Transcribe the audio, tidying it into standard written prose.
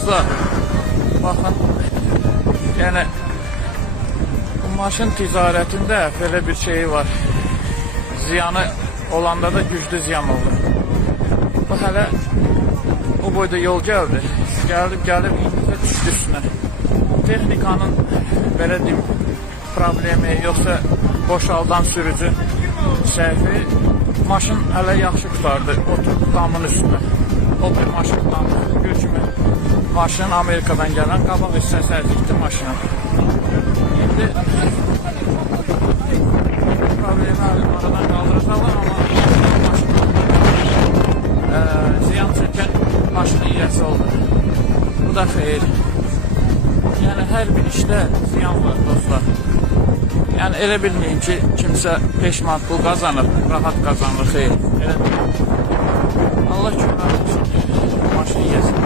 Dostlar, baxın, yəni bu maşın ticarətində belə bir şey var. Ziyanı olanda da güclü ziyan olur. Bu hələ o boyda yol gəldi. Gəlib indi düşdü üstünə. Texnikanın belə deyim problemi, yoxsa boşaldan sürücü səhvi, maşın hələ yaxşı qutardı. Oturdu damın üstünə. O bir maşın damı. Gör kimi maşın Amerikadan gələn qabaq hissəsi əzikdi maşına. İndi problemi aradan qaldıracaqlar, amma ziyan çəkən maşın iyəsi oldu. Bu da xeyir. Yəni hər bir işdə ziyan var dostlar. Yəni elə bilməyin ki, kimsə 5 manat pul qazanır, rahat qazanır, xeyir. Elə bilməyin. Allah kömək olsun maşın iyəsi.